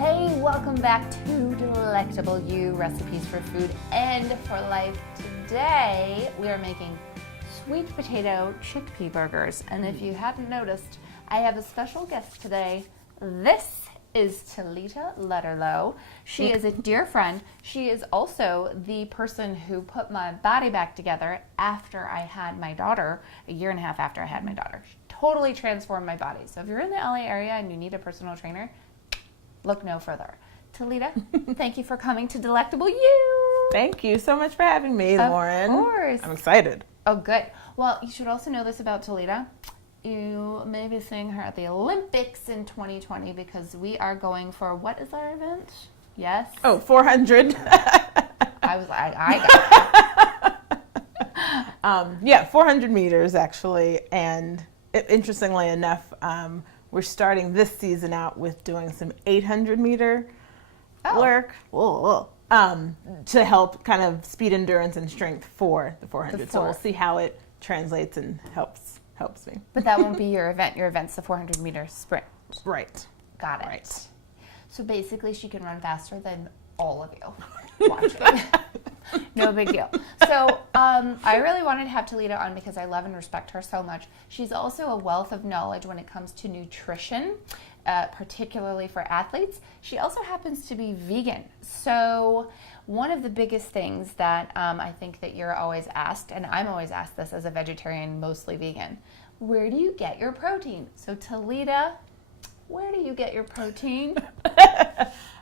Hey, welcome back to Delectable You, recipes for food and for life. Today, we are making sweet potato chickpea burgers. And if you haven't noticed, I have a special guest today. This is Tilita Lutterloh. She is a dear friend. She is also the person who put my body back together after I had my daughter, a year and a half after I had my daughter. She totally transformed my body. So if you're in the LA area and you need a personal trainer, look no further. Tilita, thank you for coming to Delectable You. Thank you so much for having me, Lauren. Of course. I'm excited. Oh, good. Well, you should also know this about Tilita. You may be seeing her at the Olympics in 2020 because we are going for, what is our event? Yes? Oh, 400. I got it. Yeah, 400 meters actually. And interestingly enough, we're starting this season out with doing some 800 meter work to help kind of speed endurance and strength for the 400. So we'll see how it translates and helps me. But that won't be your event. Your event's the 400 meter sprint. Right. Got it. Right. So basically she can run faster than all of you watching. No big deal. So I really wanted to have Tilita on because I love and respect her so much. She's also a wealth of knowledge when it comes to nutrition, particularly for athletes. She also happens to be vegan. So one of the biggest things that I think that you're always asked, and I'm always asked this as a vegetarian, mostly vegan, where do you get your protein? So Tilita, where do you get your protein?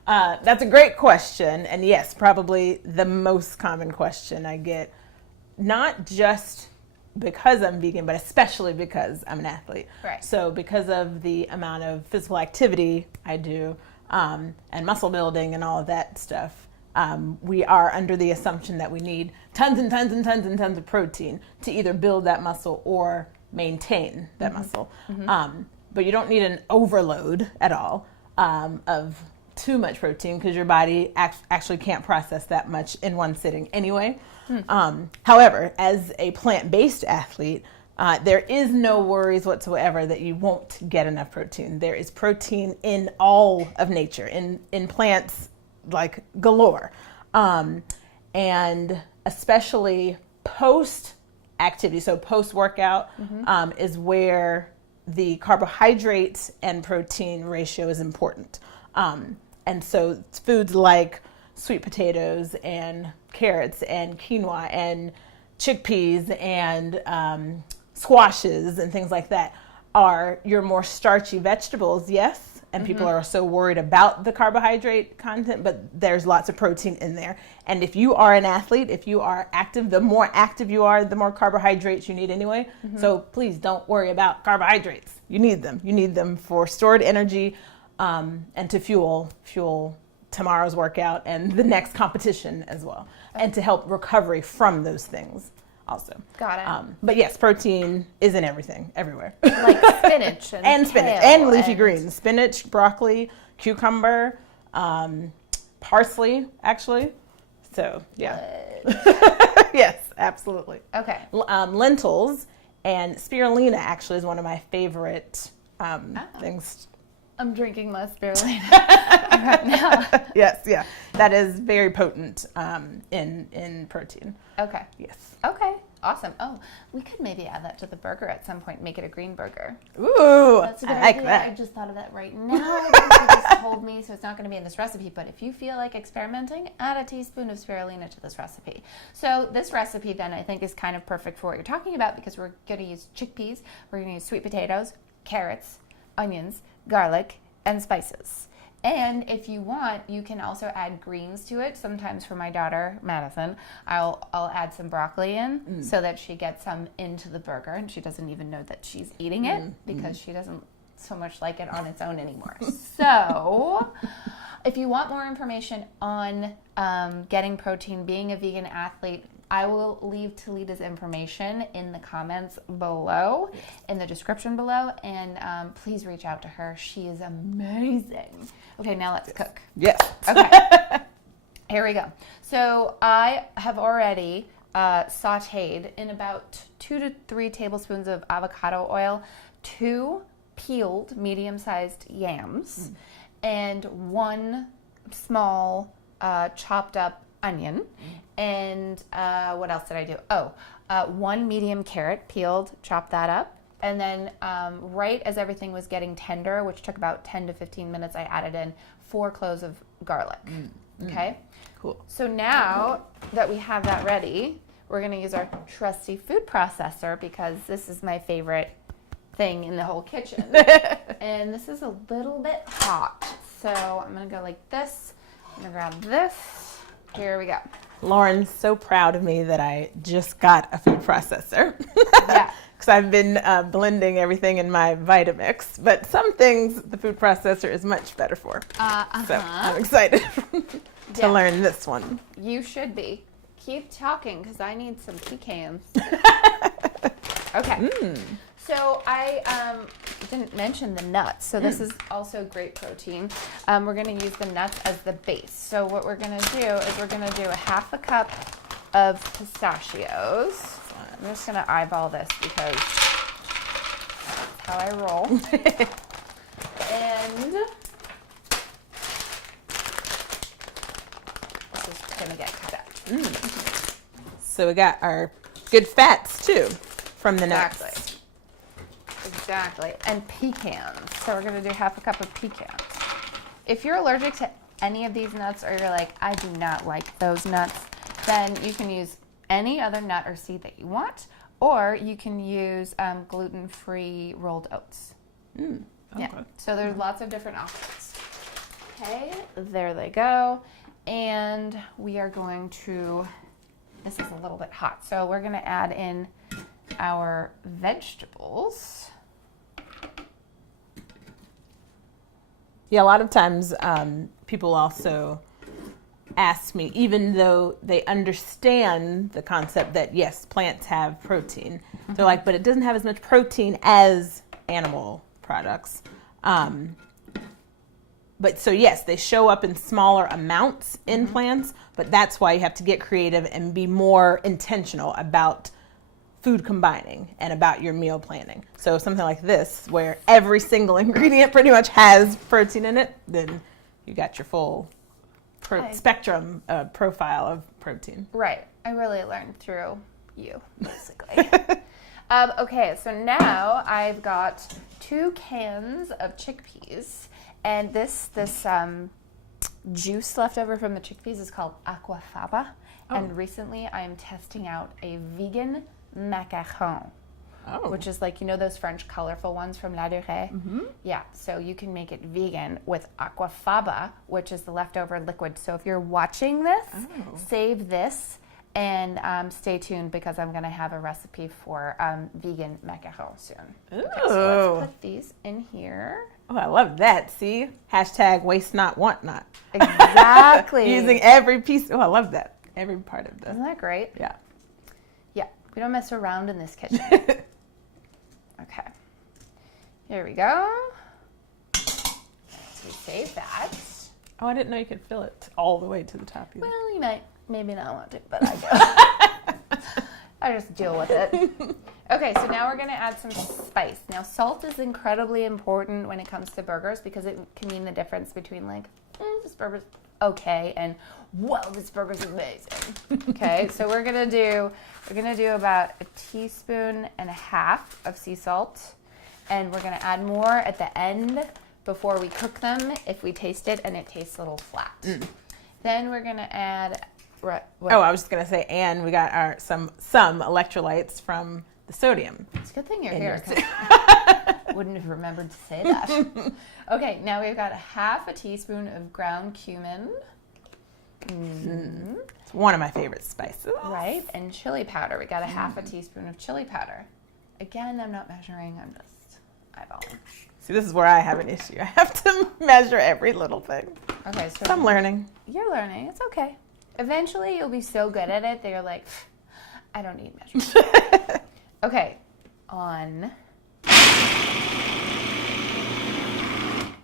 That's a great question. And yes, probably the most common question I get, not just because I'm vegan, but especially because I'm an athlete. Right. So because of the amount of physical activity I do and muscle building and all of that stuff, we are under the assumption that we need tons and tons and tons and tons of protein to either build that muscle or maintain that muscle. But you don't need an overload at all of too much protein because your body actually can't process that much in one sitting anyway. However, as a plant-based athlete, there is no worries whatsoever that you won't get enough protein. There is protein in all of nature, in plants like galore. And especially post-activity, so post-workout is where the carbohydrates and protein ratio is important. And so foods like sweet potatoes and carrots and quinoa and chickpeas and squashes and things like that are your more starchy vegetables, yes. And people are so worried about the carbohydrate content, but there's lots of protein in there. And if you are an athlete, if you are active, the more active you are, the more carbohydrates you need anyway. So please don't worry about carbohydrates. You need them. You need them for stored energy and to fuel tomorrow's workout and the next competition as well, and to help recovery from those things also. Got it. But yes, protein is in everything, everywhere. Like spinach and spinach kale and leafy greens, spinach, broccoli, cucumber, parsley, actually. So yeah, yes, absolutely. Okay. Lentils and spirulina actually is one of my favorite things. I'm drinking my spirulina right now. Yes, yeah. That is very potent in protein. Okay. Yes. Okay. Awesome. Oh, we could maybe add that to the burger at some point, make it a green burger. Ooh, That's a good I like idea. that. I just thought of that right now because you just told me, so it's not going to be in this recipe, but if you feel like experimenting, add a teaspoon of spirulina to this recipe. So this recipe then I think is kind of perfect for what you're talking about because we're going to use chickpeas, we're going to use sweet potatoes, carrots, onions, garlic, and spices. And if you want, you can also add greens to it. Sometimes for my daughter, Madison, I'll add some broccoli in so that she gets some into the burger and she doesn't even know that she's eating it because she doesn't so much like it on its own anymore. So if you want more information on getting protein, being a vegan athlete, I will leave Tilita's information in the comments below, in the description below, and please reach out to her. She is amazing. Okay, now let's cook. Yes. Okay. Here we go. So I have already sauteed in about 2 to 3 tablespoons of avocado oil, 2 peeled medium-sized yams, and 1 small chopped up onion. And what else did I do? 1 medium carrot, peeled, chopped that up. And then right as everything was getting tender, which took about 10 to 15 minutes, I added in 4 cloves of garlic. Okay? Cool. So now that we have that ready, we're going to use our trusty food processor because this is my favorite thing in the whole kitchen. And this is a little bit hot. So I'm going to go like this. I'm going to grab this. Here we go. Lauren's so proud of me that I just got a food processor. Yeah. Because I've been blending everything in my Vitamix. But some things the food processor is much better for. So I'm excited to learn this one. You should be. Keep talking because I need some pecans. Okay. So I didn't mention the nuts. So this is also great protein. We're going to use the nuts as the base. So what we're going to do is we're going to do a 1/2 cup of pistachios. I'm just going to eyeball this because that's how I roll. And this is going to get cut up. So we got our good fats too from the nuts. Exactly. And pecans. So we're going to do 1/2 cup of pecans. If you're allergic to any of these nuts or you're like, I do not like those nuts, then you can use any other nut or seed that you want, or you can use gluten-free rolled oats. Okay. Yeah. So there's lots of different options. Okay, there they go. And we are going to, this is a little bit hot, so we're going to add in our vegetables. Yeah, a lot of times people also ask me, even though they understand the concept that, yes, plants have protein, they're like, but it doesn't have as much protein as animal products. But so, yes, they show up in smaller amounts in plants, but that's why you have to get creative and be more intentional about food combining and about your meal planning. So something like this, where every single ingredient pretty much has protein in it, then you got your full spectrum profile of protein. Right. I really learned through you, basically. Okay, so now I've got 2 cans of chickpeas, and this juice left over from the chickpeas is called aquafaba. And recently I am testing out a vegan macaron, which is like, you know, those French colorful ones from La Durée? Yeah, so you can make it vegan with aquafaba, which is the leftover liquid. So if you're watching this, save this and stay tuned because I'm going to have a recipe for vegan macaron soon. Okay, so let's put these in here. Oh, I love that. See? Hashtag waste not, want not. Exactly. Using every piece. Oh, I love that. Every part of this. Isn't that great? Yeah. Yeah, we don't mess around in this kitchen. Okay. Here we go. So we save that. Oh, I didn't know you could fill it all the way to the top either. Well, you might maybe not want to, but I do. I just deal with it. Okay, so now we're going to add some spice. Now, salt is incredibly important when it comes to burgers because it can mean the difference between like, this burger's okay and whoa, this burger's amazing. Okay, so we're gonna do about 1.5 teaspoons of sea salt, and we're gonna add more at the end before we cook them if we taste it and it tastes a little flat. Then we're gonna add. I was just gonna say, and we got our some electrolytes from the sodium. It's a good thing you're here. I wouldn't have remembered to say that. Okay, now we've got 1/2 teaspoon of ground cumin. It's one of my favorite spices. Right, and chili powder. We got 1/2 teaspoon of chili powder. Again, I'm not measuring, I'm just eyeballing. See, this is where I have an issue. I have to measure every little thing. Okay, so I'm learning. You're learning. It's okay. Eventually, you'll be so good at it that you're like, I don't need measurements. Okay, on.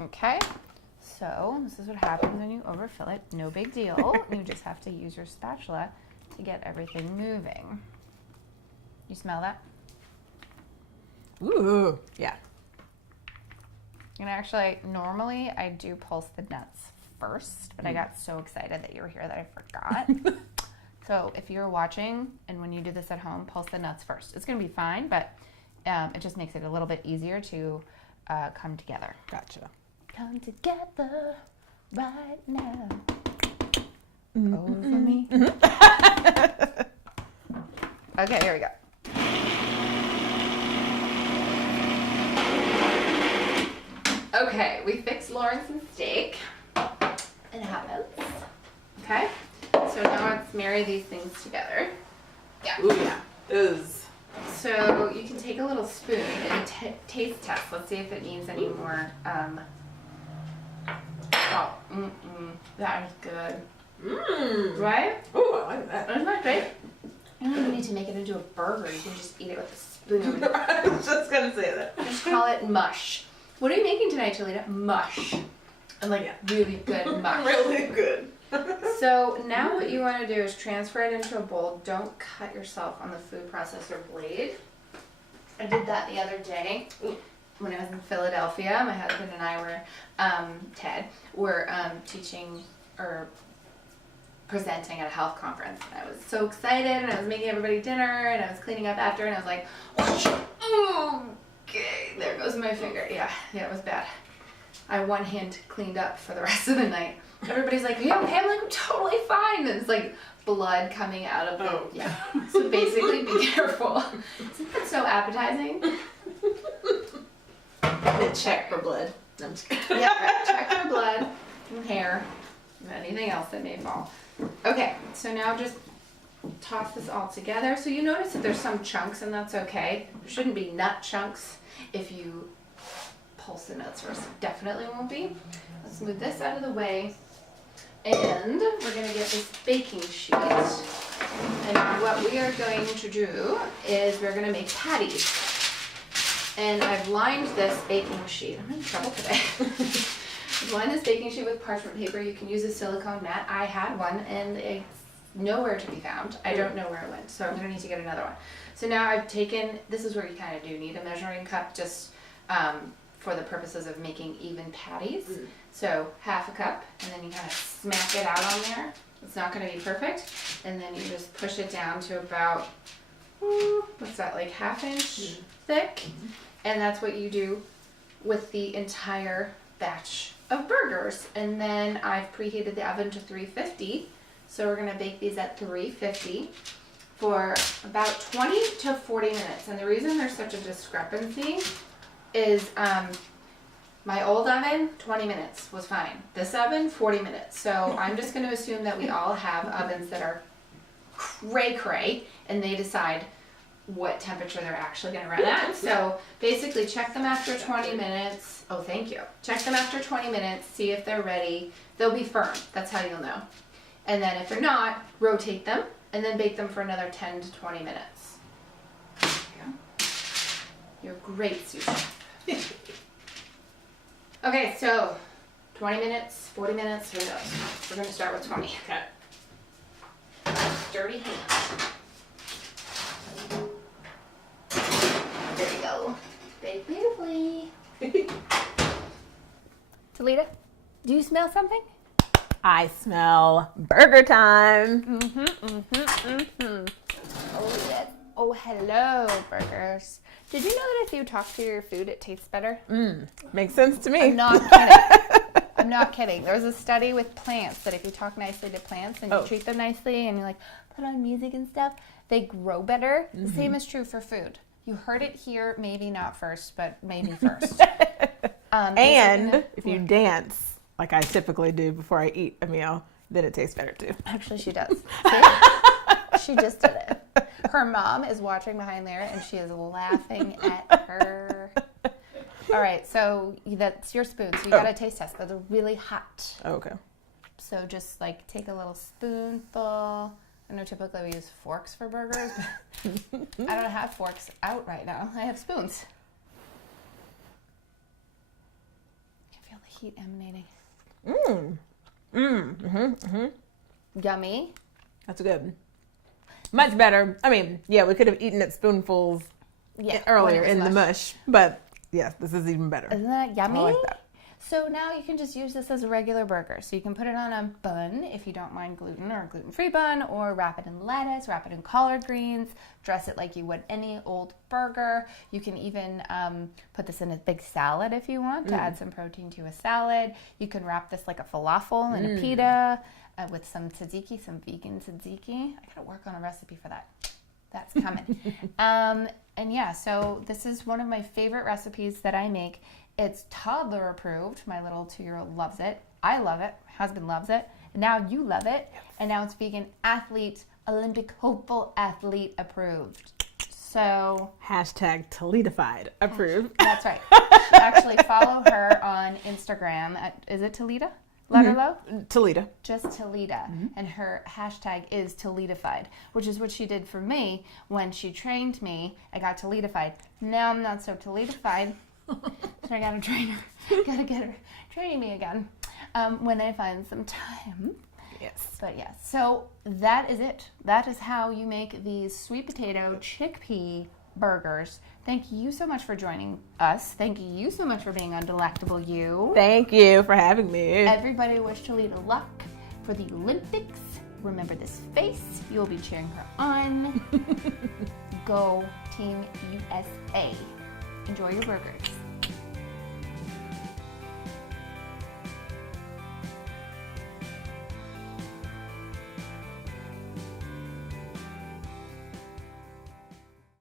Okay, so this is what happens when you overfill it. No big deal. You just have to use your spatula to get everything moving. You smell that? Ooh, yeah. And actually, normally I do pulse the nuts first, but I got so excited that you were here that I forgot. So if you're watching and when you do this at home, pulse the nuts first. It's going to be fine, but it just makes it a little bit easier to come together. Gotcha. Come together right now. Over me. Okay, here we go. Okay, we fixed Lawrence's steak. It happens. Okay, so now let's marry these things together. Yeah. Ooh, yeah. Those. So you can take a little spoon and taste test. Let's see if it needs any more. That is good. Right? Ooh, I like that. Isn't that great? You don't even need to make it into a burger. You can just eat it with a spoon. I was just going to say that. Just call it mush. What are you making tonight, Tilita? Mush. And really good mush. Really good. So now what you want to do is transfer it into a bowl. Don't cut yourself on the food processor blade. I did that the other day when I was in Philadelphia. My husband and I were, Ted, were teaching or presenting at a health conference. And I was so excited, and I was making everybody dinner, and I was cleaning up after, and I was like, okay, there goes my finger. Yeah, it was bad. I one hand cleaned up for the rest of the night. Everybody's like, "Are you okay?" I'm like, "I'm totally fine." And it's like blood coming out of the, yeah. So basically, be careful. Isn't that so appetizing? Check for blood. No, I'm just kidding. Yeah, right. Check for blood and hair and anything else that may fall. Okay, so now just toss this all together. So you notice that there's some chunks, and that's okay. There shouldn't be nut chunks if you pulse the nuts first. It definitely won't be. Let's move this out of the way. And we're going to get this baking sheet. And what we are going to do is we're going to make patties. And I've lined this baking sheet. I'm in trouble today. I've lined this baking sheet with parchment paper. You can use a silicone mat. I had one, and it's nowhere to be found. I don't know where it went, so I'm going to need to get another one. So now I've taken, this is where you kind of do need a measuring cup, just for the purposes of making even patties. So half a cup, and then you kind of smack it out on there. It's not going to be perfect. And then you just push it down to about, what's that, like ½ inch thick? And that's what you do with the entire batch of burgers. And then I've preheated the oven to 350. So we're going to bake these at 350 for about 20 to 40 minutes. And the reason there's such a discrepancy is my old oven, 20 minutes was fine. This oven, 40 minutes. So I'm just going to assume that we all have ovens that are cray-cray, and they decide what temperature they're actually going to run at. So basically check them after 20 minutes. Oh, thank you. Check them after 20 minutes, see if they're ready. They'll be firm. That's how you'll know. And then if they're not, rotate them, and then bake them for another 10 to 20 minutes. There you go. You're great, sous chef. Okay, so 20 minutes, 40 minutes, who knows? We're going to start with 20. Okay. Dirty hands. There we go. Bake beautifully. Tilita, do you smell something? I smell burger time. Oh, yes. Oh, hello, burgers. Did you know that if you talk to your food, it tastes better? Makes sense to me. I'm not kidding. I'm not kidding. There was a study with plants that if you talk nicely to plants and you treat them nicely and you like put on music and stuff, they grow better. The same is true for food. You heard it here, maybe not first, but maybe first. And if you dance, like I typically do before I eat a meal, then it tastes better too. Actually, she does. See? She just did it. Her mom is watching behind there, and she is laughing at her. All right, so that's your spoon. So you got to taste test. Those are really hot. Okay. So just like take a little spoonful. I know typically we use forks for burgers, but I don't have forks out right now. I have spoons. I can feel the heat emanating. Yummy. That's good. Much better. I mean, yeah, we could have eaten it spoonfuls earlier in the mush, but Yes, this is even better. Isn't that yummy? I like that. So now you can just use this as a regular burger. So you can put it on a bun if you don't mind gluten, or a gluten-free bun, or wrap it in lettuce, wrap it in collard greens, dress it like you would any old burger. You can even put this in a big salad if you want to add some protein to a salad. You can wrap this like a falafel in a pita with some tzatziki, some vegan tzatziki. I gotta work on a recipe for that. That's coming. And yeah, so this is one of my favorite recipes that I make. It's toddler approved. My little 2-year-old loves it. I love it. My husband loves it. And now you love it. Yes. And now it's vegan athlete, Olympic hopeful athlete approved. So hashtag Tilitafied approved. That's right. Actually, follow her on Instagram at, is it Tilita Lutterloh? Tilita. Just Tilita. And her hashtag is Tilitafied, which is what she did for me when she trained me. I got Tilitafied. Now I'm not so Tilitafied. So I gotta train her. Gotta get her training me again when I find some time. Yes. But yes, so that is it. That is how you make these sweet potato chickpea burgers. Thank you so much for joining us. Thank you so much for being on Delectable You. Thank you for having me. Everybody wish Tilita luck for the Olympics. Remember this face. You'll be cheering her on. Go Team USA. Enjoy your burgers.